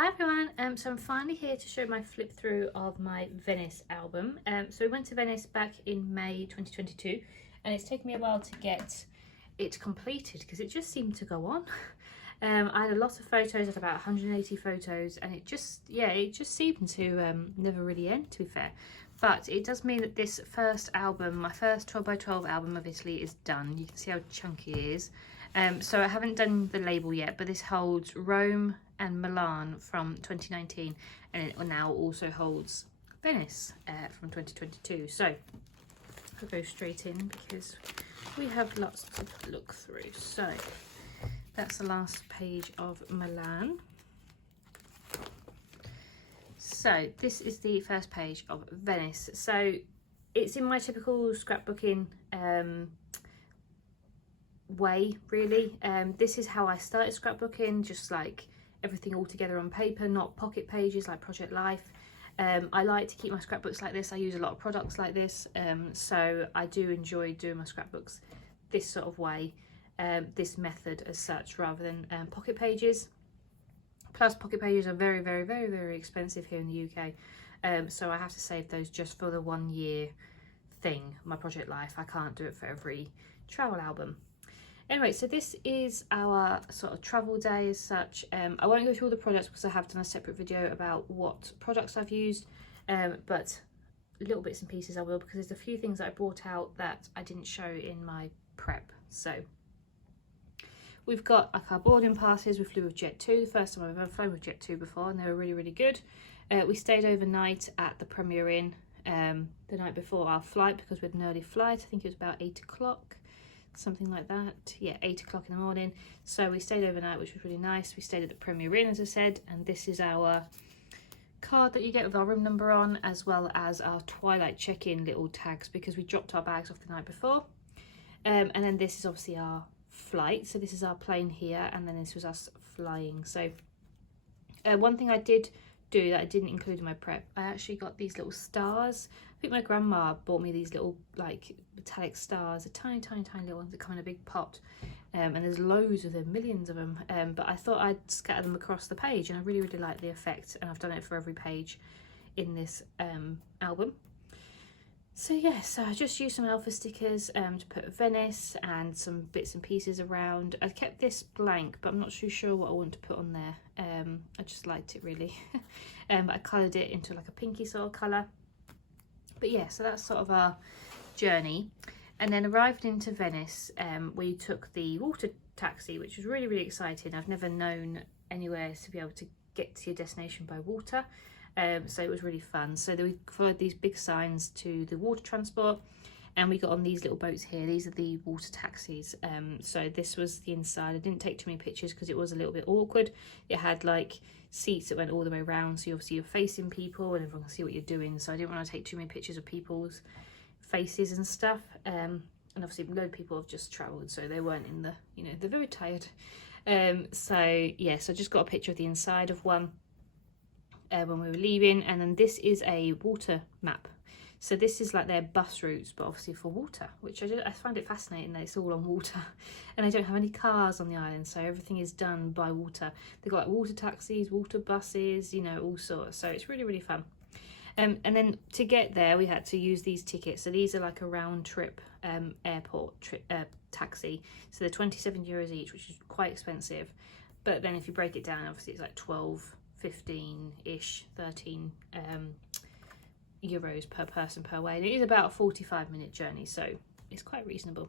Hi everyone, so I'm finally here to show my flip through of my Venice album. So we went to Venice back in May 2022 and it's taken me a while to get it completed because it just seemed to go on. I had a lot of photos, I had about 180 photos, and it just seemed to never really end, to be fair. But it does mean that this first album, my first 12 by 12 album of Italy, is done. You can see how chunky it is. So I haven't done the label yet, but this holds Rome and Milan from 2019, and it now also holds Venice from 2022. So I'll go straight in because we have lots to look through. So that's the last page of Milan. So this is the first page of Venice. So it's in my typical scrapbooking way, really. This is how I started scrapbooking, just like everything all together on paper, not pocket pages like Project Life. I like to keep my scrapbooks like this. I use a lot of products like this, so I do enjoy doing my scrapbooks this sort of way, this method as such, rather than pocket pages. Plus pocket pages are very expensive here in the UK, so I have to save those just for the 1 year thing, my Project Life. I can't do it for every travel album. Anyway, so this is our sort of travel day as such. I won't go through all the products because I have done a separate video about what products I've used, but little bits and pieces I will, because there's a few things that I brought out that I didn't show in my prep. So we've got like our boarding passes. We flew with Jet2, the first time I've ever flown with Jet2 before, and they were really good. We stayed overnight at the Premier Inn the night before our flight because we had an early flight. I think it was about 8 o'clock. Something like that, yeah, 8 o'clock in the morning. So we stayed overnight, which was really nice. We stayed at the Premier Inn, as I said, and this is our card that you get with our room number on, as well as our twilight check-in little tags, because we dropped our bags off the night before. And then this is obviously our flight, so this is our plane here, and then this was us flying. So one thing I did do that I didn't include in my prep, I actually got these little stars. I think my grandma bought me these little like metallic stars, a tiny little ones that come in a big pot, and there's loads of them, millions of them, but I thought I'd scatter them across the page, and I really like the effect, and I've done it for every page in this album. So yeah, so I just used some alpha stickers to put Venice and some bits and pieces around. I kept this blank, but I'm not too sure what I want to put on there. I just liked it really. But I coloured it into like a pinky sort of colour. But yeah, so that's sort of our journey. And then arrived into Venice, we took the water taxi, which was really exciting. I've never known anywhere to be able to get to your destination by water. So it was really fun. So we followed these big signs to the water transport, and we got on these little boats here. These are the water taxis. So this was the inside. I didn't take too many pictures because it was a little bit awkward. It had like seats that went all the way around, so obviously you're facing people and everyone can see what you're doing. So I didn't want to take too many pictures of people's faces and stuff. And obviously a load of people have just travelled, so they weren't in the, you know, they're very tired. So yeah, so I just got a picture of the inside of one when we were leaving. And then this is a water map. So this is like their bus routes, but obviously for water, which I find it fascinating that it's all on water, and they don't have any cars on the island, so everything is done by water. They've got like water taxis, water buses, you know, all sorts. So it's really fun. And then to get there, we had to use these tickets. So these are like a round trip airport trip taxi. So they're €27 each, which is quite expensive. But then if you break it down, obviously it's like 12, 15-ish, 13 euros per person per way, and it is about a 45-minute journey, so it's quite reasonable.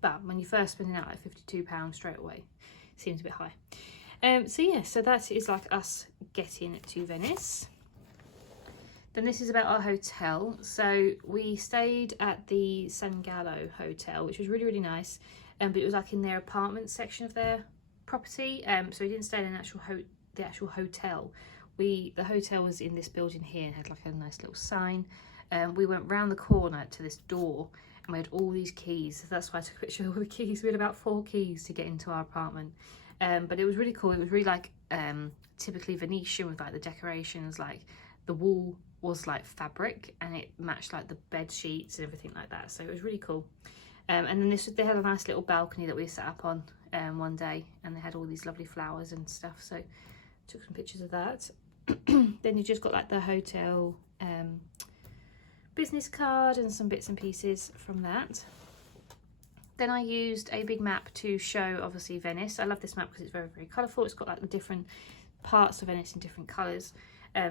But when you're first spending out like £52 straight away, it seems a bit high. So yeah, so that is like us getting to Venice. Then this is about our hotel. So we stayed at the San Gallo hotel, which was really nice, but it was like in their apartment section of their property, so we didn't stay in an the actual hotel. The hotel was in this building here and had like a nice little sign. We went round the corner to this door and we had all these keys. So that's why I took a picture of all the keys. We had about 4 keys to get into our apartment. But it was really cool. It was really like typically Venetian, with like the decorations, like the wall was like fabric and it matched like the bed sheets and everything like that. So it was really cool. And then they had a nice little balcony that we sat up on one day, and they had all these lovely flowers and stuff. So Took some pictures of that. Then you just got like the hotel business card and some bits and pieces from that. Then I used a big map to show obviously Venice. I love this map because it's very, very colourful. It's got like the different parts of Venice in different colours.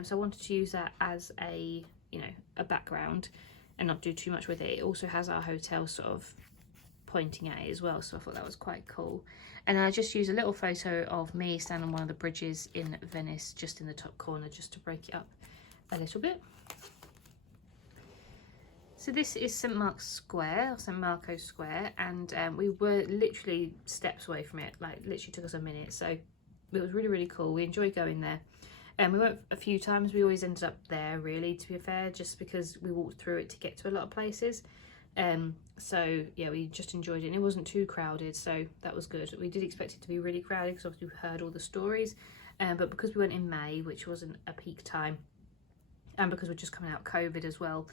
So I wanted to use that as a, you know, a background and not do too much with it. It also has our hotel sort of pointing at it as well, so I thought that was quite cool. And I just used a little photo of me standing on one of the bridges in Venice, just in the top corner, just to break it up a little bit. So this is St Mark's Square, or St Marco's Square, and we were literally steps away from it, like literally took us a minute, so it was really, really cool. We enjoyed going there. And we went a few times. We always ended up there, really, to be fair, just because we walked through it to get to a lot of places. So yeah, we just enjoyed it, and it wasn't too crowded, so that was good. We did expect it to be really crowded because obviously we heard all the stories, but because we went in May, which wasn't a peak time, and because we're just coming out of COVID as well,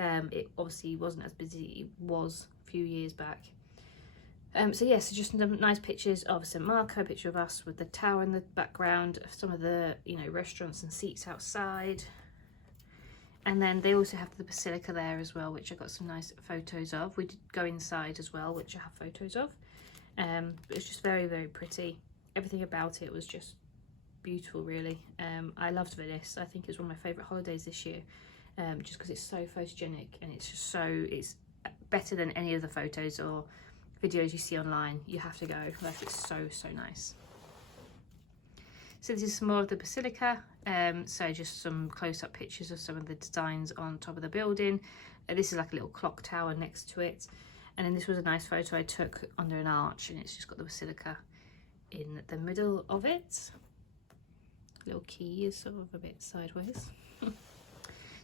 it obviously wasn't as busy as it was a few years back. So yeah, so just some nice pictures of St Marco, a picture of us with the tower in the background, some of the, you know, restaurants and seats outside. And then they also have the Basilica there as well, which I got some nice photos of. We did go inside as well, which I have photos of. But it's just very, very pretty. Everything about it was just beautiful, really. I loved Venice. I think it's one of my favourite holidays this year, just because it's so photogenic, and it's just so, it's better than any of the photos or videos you see online. You have to go, like, it's so, so nice. So this is some more of the Basilica, so just some close-up pictures of some of the designs on top of the building. This is like a little clock tower next to it, and then this was a nice photo I took under an arch, and it's just got the Basilica in the middle of it. Little key is sort of a bit sideways.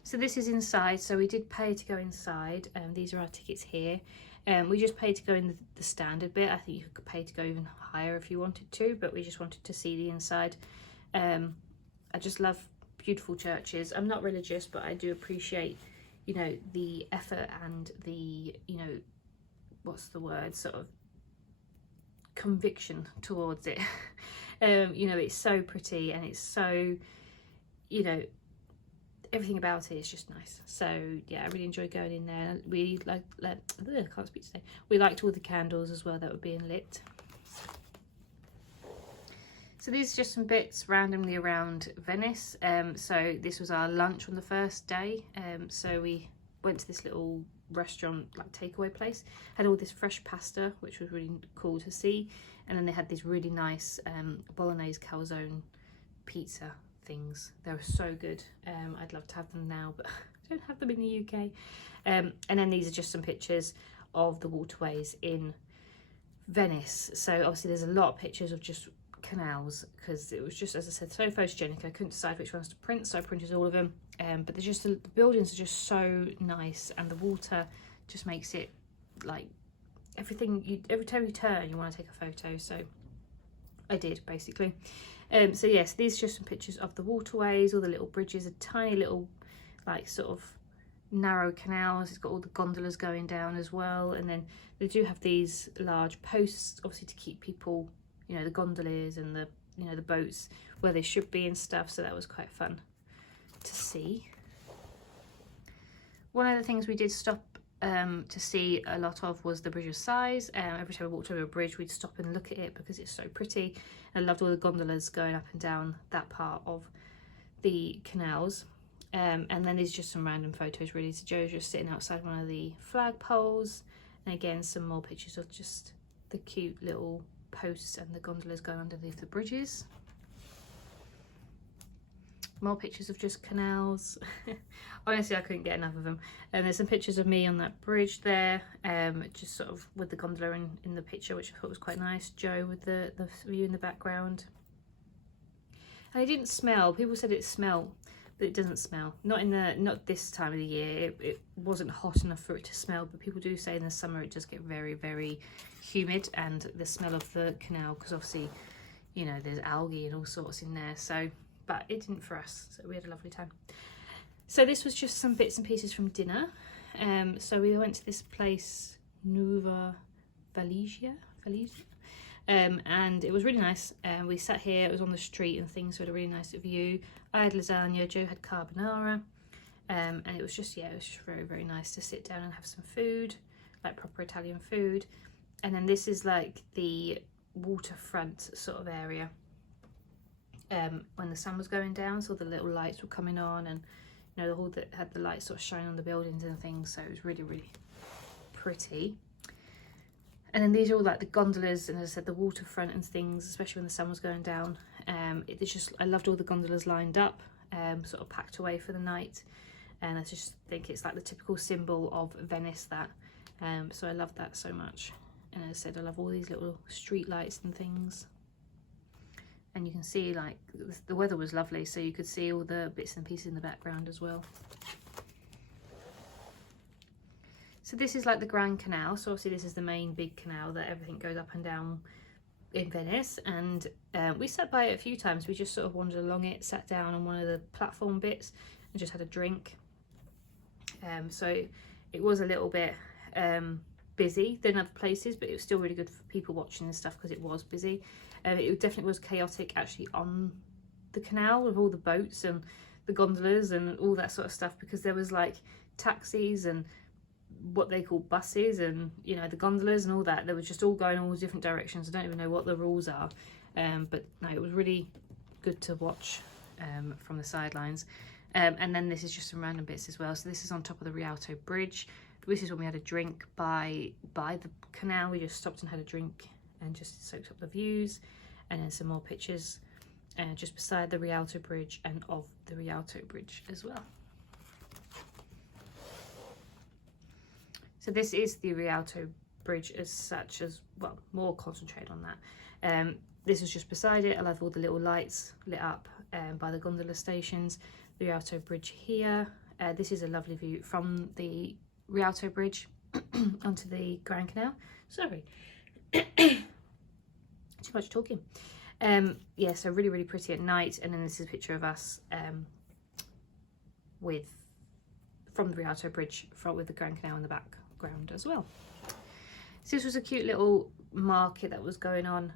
So this is inside, so we did pay to go inside. These are our tickets here. We just paid to go in the standard bit. I think you could pay to go even higher if you wanted to, but we just wanted to see the inside. I just love beautiful churches. I'm not religious, but I do appreciate, you know, the effort and the, you know, what's the word, sort of conviction towards it. You know, it's so pretty, and it's so, you know, everything about it is just nice. So yeah, I really enjoyed going in there. We I can't speak today. We liked all the candles as well that were being lit. So these are just some bits randomly around Venice. So this was our lunch on the first day. So we went to this little restaurant, like takeaway place, had all this fresh pasta, which was really cool to see, and then they had these really nice bolognese calzone pizza things. They were so good. I'd love to have them now, but I don't have them in the UK. And then these are just some pictures of the waterways in Venice. So obviously there's a lot of pictures of just canals, because it was just, as I said, so photogenic. I couldn't decide which ones to print, so I printed all of them. But they're just, the buildings are just so nice, and the water just makes it like everything. Every time you turn, you want to take a photo. So I did, basically. So yes, these are just some pictures of the waterways, all the little bridges, a tiny little, like, sort of narrow canals. It's got all the gondolas going down as well, and then they do have these large posts, obviously, to keep people, you know, the gondoliers and the, you know, the boats where they should be and stuff. So that was quite fun to see. One of the things we did stop to see a lot of was the Bridge of Sighs. Every time we walked over a bridge, we'd stop and look at it because it's so pretty. I loved all the gondolas going up and down that part of the canals. And then there's just some random photos, really. So Joe's just sitting outside one of the flag poles, and again some more pictures of just the cute little posts and the gondolas going underneath the bridges. More pictures of just canals. Honestly, I couldn't get enough of them. And there's some pictures of me on that bridge there, just sort of with the gondola in the picture, which I thought was quite nice. Joe with the view in the background. And it didn't smell. People said it smelled, but it doesn't smell. Not this time of the year. It wasn't hot enough for it to smell, but people do say in the summer it does get very, very humid, and the smell of the canal, because obviously, you know, there's algae and all sorts in there. So, but it didn't for us, so we had a lovely time. So this was just some bits and pieces from dinner. So we went to this place, Nuova Valigia, and it was really nice. We sat here, it was on the street and things, so we had a really nice view. I had lasagna, Joe had carbonara, and it was just, yeah, it was just very, very nice to sit down and have some food, like proper Italian food. And then this is like the waterfront sort of area, when the sun was going down, so the little lights were coming on, and you know, the hall that had the lights sort of shining on the buildings and things, so it was really, really pretty. And then these are all like the gondolas, and as I said, the waterfront and things, especially when the sun was going down. It's just, I loved all the gondolas lined up, sort of packed away for the night, and I just think it's like the typical symbol of Venice, that. So I love that so much. And as I said, I love all these little street lights and things. And you can see, like, the weather was lovely, so you could see all the bits and pieces in the background as well. So this is like the Grand Canal. So obviously this is the main big canal that everything goes up and down in Venice. And we sat by it a few times. We just sort of wandered along it, sat down on one of the platform bits and just had a drink. So it was a little bit busy than other places, but it was still really good for people watching and stuff because it was busy. It definitely was chaotic actually on the canal with all the boats and the gondolas and all that sort of stuff, because there was like taxis and what they call buses, and you know, the gondolas and all that. They were just all going all different directions. I don't even know what the rules are, but no, it was really good to watch from the sidelines. And then this is just some random bits as well. So this is on top of the Rialto bridge. This is when we had a drink by the canal. We just stopped and had a drink and just soaked up the views. And then some more pictures just beside the Rialto bridge and of the Rialto bridge as well. So this is the Rialto bridge as such, as well, more concentrate on that. This is just beside it. I love all the little lights lit up by the gondola stations. The Rialto bridge here. This is a lovely view from the Rialto bridge onto the Grand Canal. Sorry, too much talking. Yeah, so really, really pretty at night. And then this is a picture of us from the Rialto bridge with the Grand Canal in the background as well. So this was a cute little market that was going on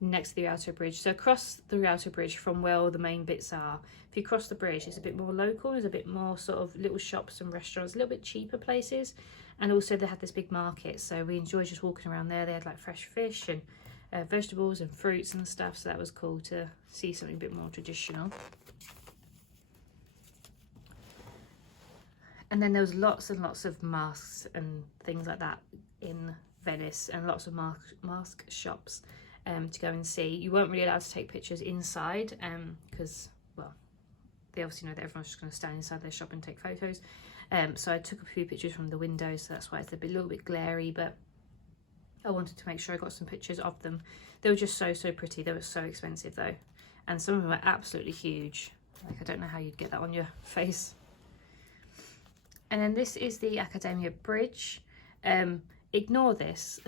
next to the Rialto bridge. So across the Rialto bridge from where all the main bits are, if you cross the bridge, it's a bit more local. There's a bit more sort of little shops and restaurants, a little bit cheaper places, and also they had this big market, so we enjoyed just walking around there. They had like fresh fish and vegetables and fruits and stuff, so that was cool to see something a bit more traditional. And then there was lots and lots of masks and things like that in Venice, and lots of mask shops to go and see. You weren't really allowed to take pictures inside because, well, they obviously know that everyone's just going to stand inside their shop and take photos. So I took a few pictures from the windows, so that's why it's a little bit glary, but I wanted to make sure I got some pictures of them. They were just so pretty. They were so expensive though, and some of them were absolutely huge. Like, I don't know how you'd get that on your face. And then this is the Academia Bridge. Ignore this.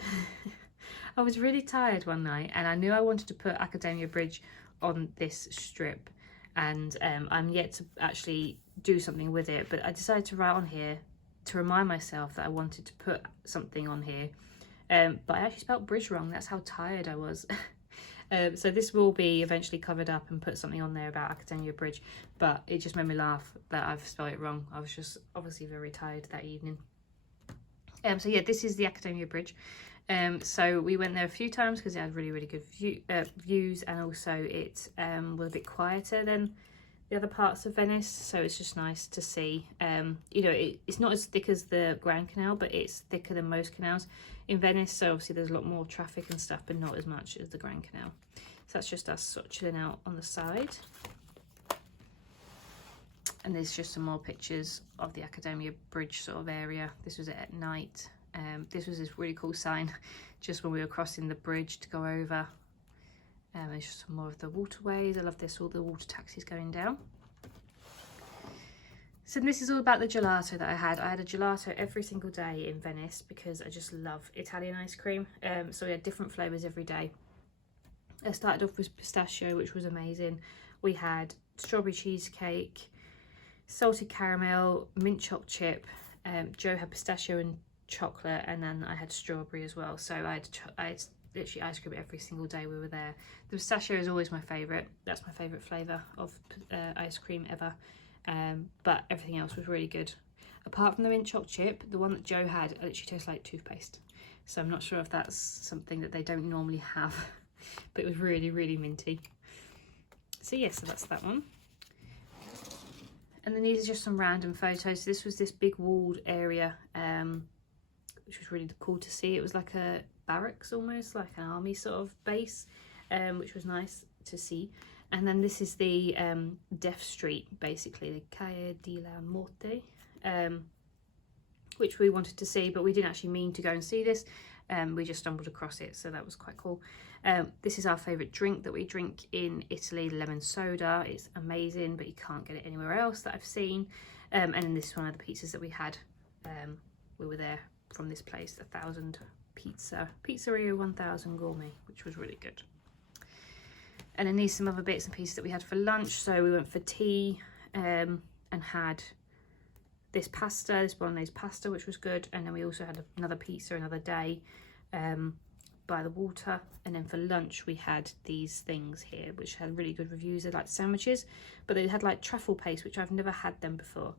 I was really tired one night and I knew I wanted to put Academia Bridge on this strip, and I'm yet to actually do something with it, but I decided to write on here to remind myself that I wanted to put something on here, but I actually spelled bridge wrong. That's how tired I was. So this will be eventually covered up and put something on there about Academia Bridge, but it just made me laugh that I've spelled it wrong. I was just obviously very tired that evening. So yeah, this is the Academia Bridge. So we went there a few times because it had really, really good views, and also it was a bit quieter than the other parts of Venice, so it's just nice to see. You know, it's not as thick as the Grand Canal, but it's thicker than most canals in Venice, so obviously there's a lot more traffic and stuff, but not as much as the Grand Canal. So that's just us sort of chilling out on the side. And there's just some more pictures of the Academia Bridge sort of area. This was it at night. This was this really cool sign just when we were crossing the bridge to go over. There's just some more of the waterways. I love this, all the water taxis going down. So this is all about the gelato that I had. I had a gelato every single day in Venice because I just love Italian ice cream. So we had different flavours every day. I started off with pistachio, which was amazing. We had strawberry cheesecake, salted caramel, mint choc chip. Joe had pistachio and chocolate, and then I had strawberry as well. So I had literally ice cream every single day we were there. The pistachio is always my favourite. That's my favourite flavour of ice cream ever. But everything else was really good. Apart from the mint choc chip, the one that Joe had literally tastes like toothpaste. So I'm not sure if that's something that they don't normally have, but it was really, really minty. So yeah, so that's that one. And then these are just some random photos. So this was this big walled area, which was really cool to see. It was like a barracks, almost like an army sort of base, which was nice to see. And then this is the Death Street, basically, the Calle de la Morte, which we wanted to see, but we didn't actually mean to go and see this. We just stumbled across it, so that was quite cool. This is our favourite drink that we drink in Italy, lemon soda. It's amazing, but you can't get it anywhere else that I've seen. And then this is one of the pizzas that we had. We were there from this place, 1000 Pizzeria 1000 Gourmet, which was really good. And then these some other bits and pieces that we had for lunch. So we went for tea and had this pasta, this bolognese pasta, which was good. And then we also had another pizza another day by the water. And then for lunch we had these things here, which had really good reviews. They're like sandwiches, but they had like truffle paste, which I've never had them before.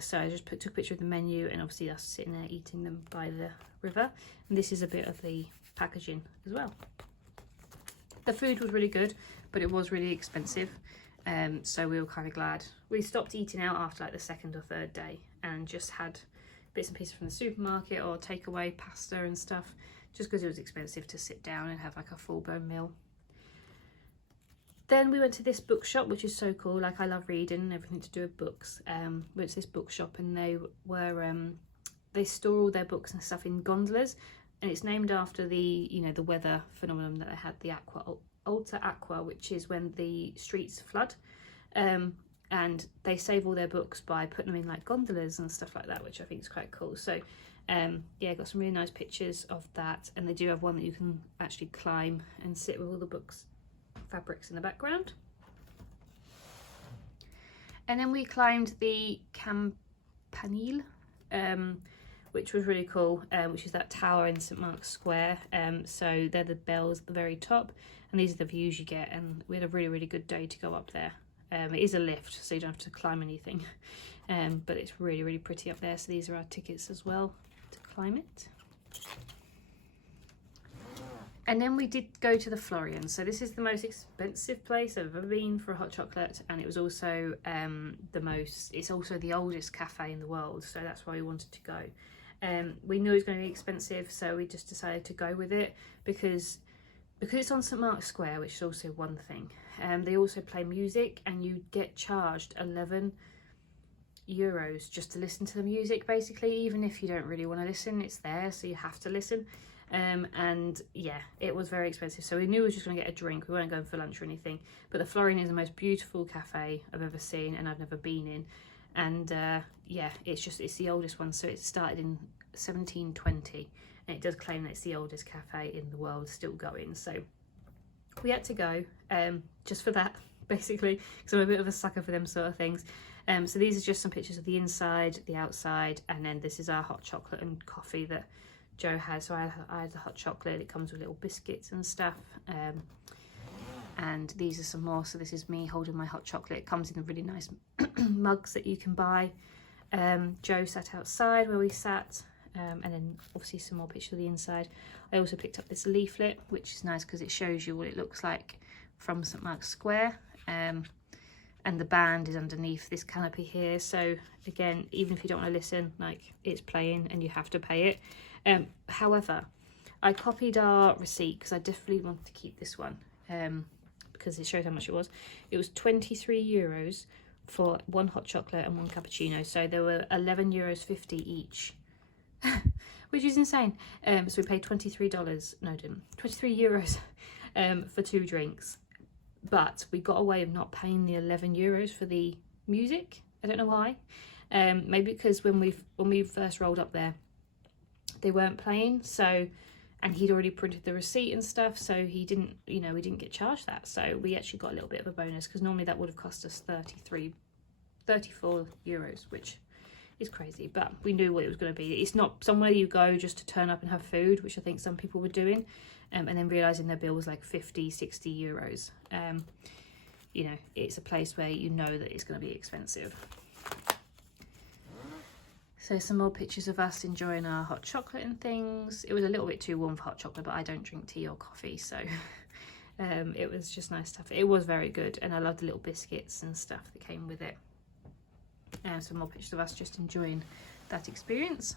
So I just took a picture of the menu, and obviously us sitting there eating them by the river. And this is a bit of the packaging as well. The food was really good, but it was really expensive. So we were kind of glad. We stopped eating out after like the second or third day and just had bits and pieces from the supermarket or takeaway pasta and stuff, just because it was expensive to sit down and have like a full-blown meal. Then we went to this bookshop, which is so cool. Like, I love reading and everything to do with books. We went to this bookshop, and they store all their books and stuff in gondolas, and it's named after the, you know, the weather phenomenon that they had, the Alta Aqua, which is when the streets flood. And they save all their books by putting them in like gondolas and stuff like that, which I think is quite cool. So yeah, got some really nice pictures of that, and they do have one that you can actually climb and sit with all the books fabrics in the background. And then we climbed the Campanile, which was really cool, which is that tower in St Mark's Square. So they're the bells at the very top, and these are the views you get, and we had a really, really good day to go up there. It is a lift, so you don't have to climb anything, but it's really, really pretty up there. So these are our tickets as well to climb it. And then we did go to the Florian. So this is the most expensive place I've ever been for a hot chocolate, and it was also it's also the oldest cafe in the world, so that's why we wanted to go. We knew it was going to be expensive, so we just decided to go with it because it's on St Mark's Square, which is also one thing. They also play music, and you get charged €11 just to listen to the music, basically. Even if you don't really want to listen, it's there, so you have to listen. And yeah, it was very expensive, so we knew we were just going to get a drink. We weren't going for lunch or anything, but the Florian is the most beautiful cafe I've ever seen, and I've never been in. And yeah, it's the oldest one, so it started in 1720, and it does claim that it's the oldest cafe in the world, still going. So we had to go just for that, basically, because I'm a bit of a sucker for them sort of things. So these are just some pictures of the inside, the outside, and then this is our hot chocolate and coffee that Joe had. So I had the hot chocolate. It comes with little biscuits and stuff, and these are some more. So this is me holding my hot chocolate. It comes in the really nice mugs that you can buy. Joe sat outside where we sat, and then obviously some more pictures of the inside. I also picked up this leaflet, which is nice because it shows you what it looks like from St Mark's Square, and the band is underneath this canopy here. So again, even if you don't want to listen, like, it's playing and you have to pay it. However, I copied our receipt because I definitely wanted to keep this one, because it showed how much it was. It was €23 for one hot chocolate and one cappuccino, so there were €11.50 each, which is insane. So we paid €23 for two drinks, but we got away with not paying the €11 for the music. I don't know why. Maybe because when we first rolled up there, they weren't playing, so, and he'd already printed the receipt and stuff, so he didn't, you know, we didn't get charged that. So we actually got a little bit of a bonus, because normally that would have cost us €34, which It's crazy, but we knew what it was going to be. It's not somewhere you go just to turn up and have food, which I think some people were doing, and then realising their bill was like 50, 60 euros. You know, it's a place where you know that it's going to be expensive. So some more pictures of us enjoying our hot chocolate and things. It was a little bit too warm for hot chocolate, but I don't drink tea or coffee, so it was just nice stuff. It was very good, and I loved the little biscuits and stuff that came with it. And some more pictures of us just enjoying that experience.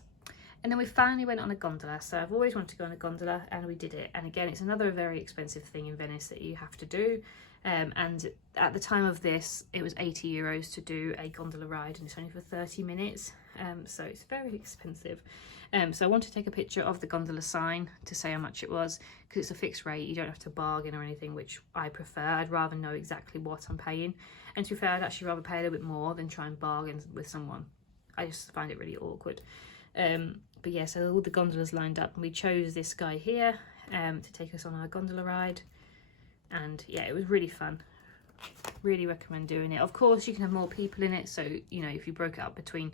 And then we finally went on a gondola. So I've always wanted to go on a gondola, and we did it. And again, it's another very expensive thing in Venice that you have to do. And at the time of this, it was 80 euros to do a gondola ride, and it's only for 30 minutes. So it's very expensive. So I want to take a picture of the gondola sign to say how much it was, because it's a fixed rate. You don't have to bargain or anything, which I prefer. I'd rather know exactly what I'm paying. And to be fair, I'd actually rather pay a little bit more than try and bargain with someone. I just find it really awkward. But yeah, so all the gondolas lined up, and we chose this guy here to take us on our gondola ride. And yeah, it was really fun. Really recommend doing it. Of course, you can have more people in it. So, you know, if you broke it up between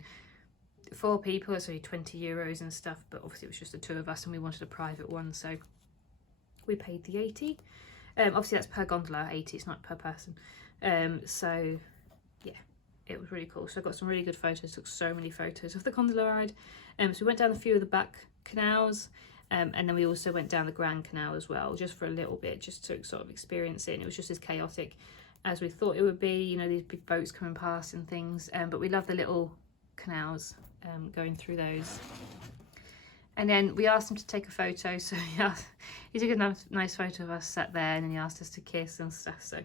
4 people, it's only 20 euros and stuff. But obviously it was just the 2 of us, and we wanted a private one. So we paid the 80. Obviously that's per gondola, 80, it's not per person. So yeah, it was really cool. So I got some really good photos, took so many photos of the gondola ride. So we went down a few of the back canals, and then we also went down the Grand Canal as well, just for a little bit, just to sort of experience it. And it was just as chaotic as we thought it would be, you know, these big boats coming past and things, but we love the little canals, going through those. And then we asked him to take a photo, so he took a nice photo of us sat there, and then he asked us to kiss and stuff, so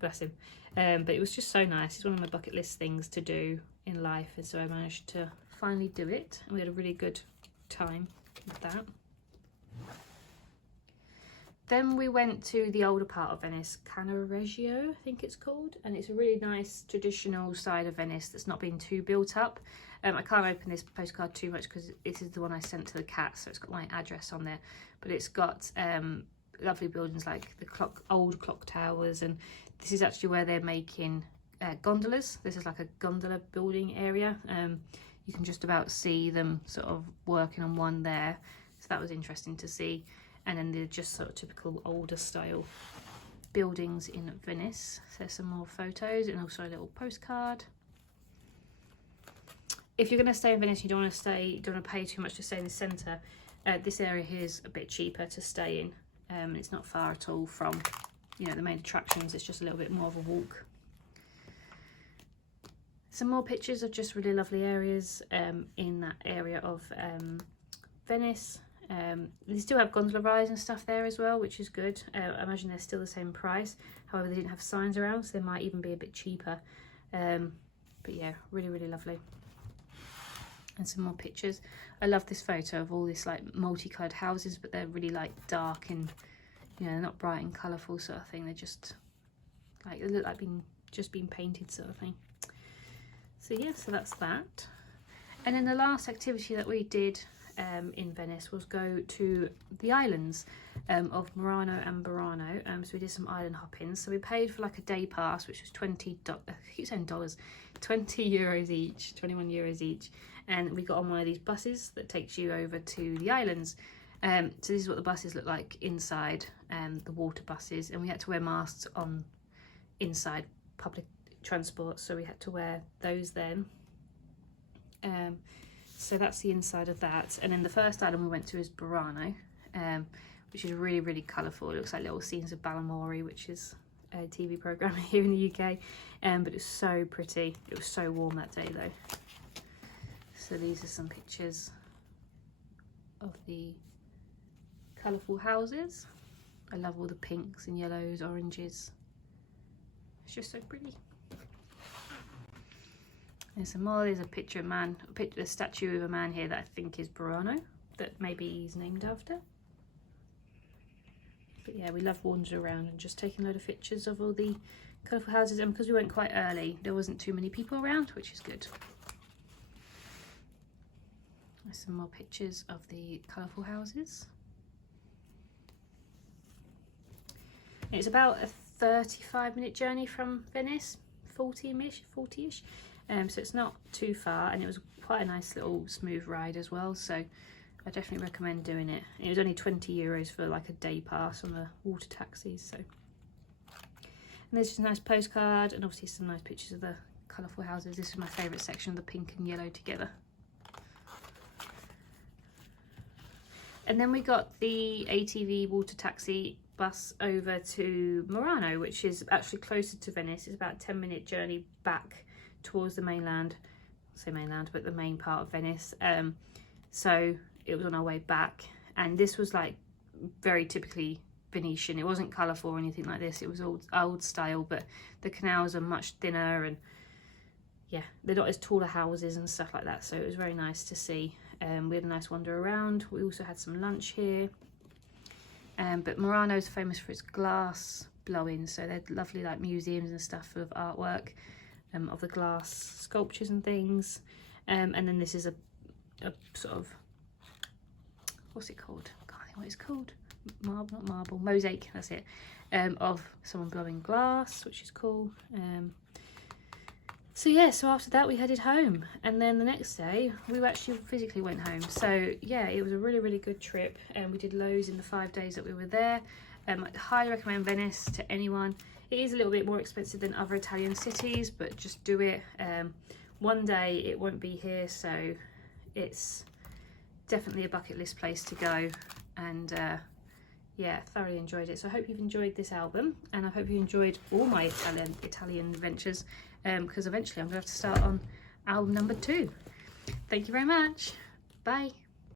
bless him. But it was just so nice. It's one of my bucket list things to do in life, and so I managed to finally do it, and we had a really good time with that. Then we went to the older part of Venice, Canal, I think it's called, and it's a really nice traditional side of Venice that's not been too built up. I can't open this postcard too much because this is the one I sent to the cat, so it's got my address on there, but it's got lovely buildings like the old clock towers, and this is actually where they're making gondolas. This is like a gondola building area. You can just about see them sort of working on one there, so that was interesting to see. And then they're just sort of typical older style buildings in Venice. So there's some more photos and also a little postcard. If you're going to stay in Venice, you don't want to pay too much to stay in the centre. This area here is a bit cheaper to stay in. It's not far at all from, you know, the main attractions. It's just a little bit more of a walk. Some more pictures of just really lovely areas in that area of Venice. They still have gondola rides and stuff there as well, which is good. I imagine they're still the same price. However, they didn't have signs around, so they might even be a bit cheaper. But yeah, really, really lovely. And some more pictures. I love this photo of all this like multicoloured houses, but they're really like dark and, you know, they're not bright and colourful sort of thing. They're just like, they look like just being painted sort of thing. So yeah, so that's that. And then the last activity that we did in Venice was go to the islands of Murano and Burano. So we did some island hopping. So we paid for like a day pass, which was $20, I keep saying dollars, 20 euros each, 21 euros each. And we got on one of these buses that takes you over to the islands. So this is what the buses look like inside, the water buses. And we had to wear masks on inside public transport. So we had to wear those then. So that's the inside of that. And then the first island we went to is Burano, which is really, really colourful. It looks like little scenes of Balamori, which is a TV programme here in the UK. But it's so pretty. It was so warm that day though. So these are some pictures of the colourful houses. I love all the pinks and yellows, oranges. It's just so pretty. There's some more. There's a picture of a statue of a man here that I think is Burano, that maybe he's named after. But yeah, we love wandering around and just taking a load of pictures of all the colourful houses. And because we went quite early, there wasn't too many people around, which is good. There's some more pictures of the colourful houses. It's about a 35-minute journey from Venice, 40-ish. so it's not too far, and it was quite a nice little smooth ride as well, so I definitely recommend doing it. It was only €20 for like a day pass on the water taxis. So, and there's just a nice postcard, and obviously some nice pictures of the colourful houses. This is my favourite section, the pink and yellow together. And then we got the ATV water taxi bus over to Murano, which is actually closer to Venice. It's about a 10-minute journey back towards the mainland. I say mainland, but the main part of Venice. So it was on our way back, and this was like very typically Venetian. It wasn't colourful or anything like this. It was old style, but the canals are much thinner, and yeah, they're not as taller houses and stuff like that. So it was very nice to see. We had a nice wander around. We also had some lunch here. But Murano's famous for its glass blowing, so they're lovely like museums and stuff of artwork of the glass sculptures and things. And then this is a sort of, what's it called? I can't think what it's called. Not marble, mosaic, that's it. Of someone blowing glass, which is cool. So yeah, so after that we headed home, and then the next day we actually physically went home. So yeah, it was a really good trip, and we did loads in the 5 days that we were there. I'd highly recommend Venice to anyone. It is a little bit more expensive than other Italian cities, but just do it. One day it won't be here, so it's definitely a bucket list place to go. And yeah, thoroughly enjoyed it. So I hope you've enjoyed this album, and I hope you enjoyed all my Italian adventures, because eventually I'm going to have to start on album number 2. Thank you very much. Bye.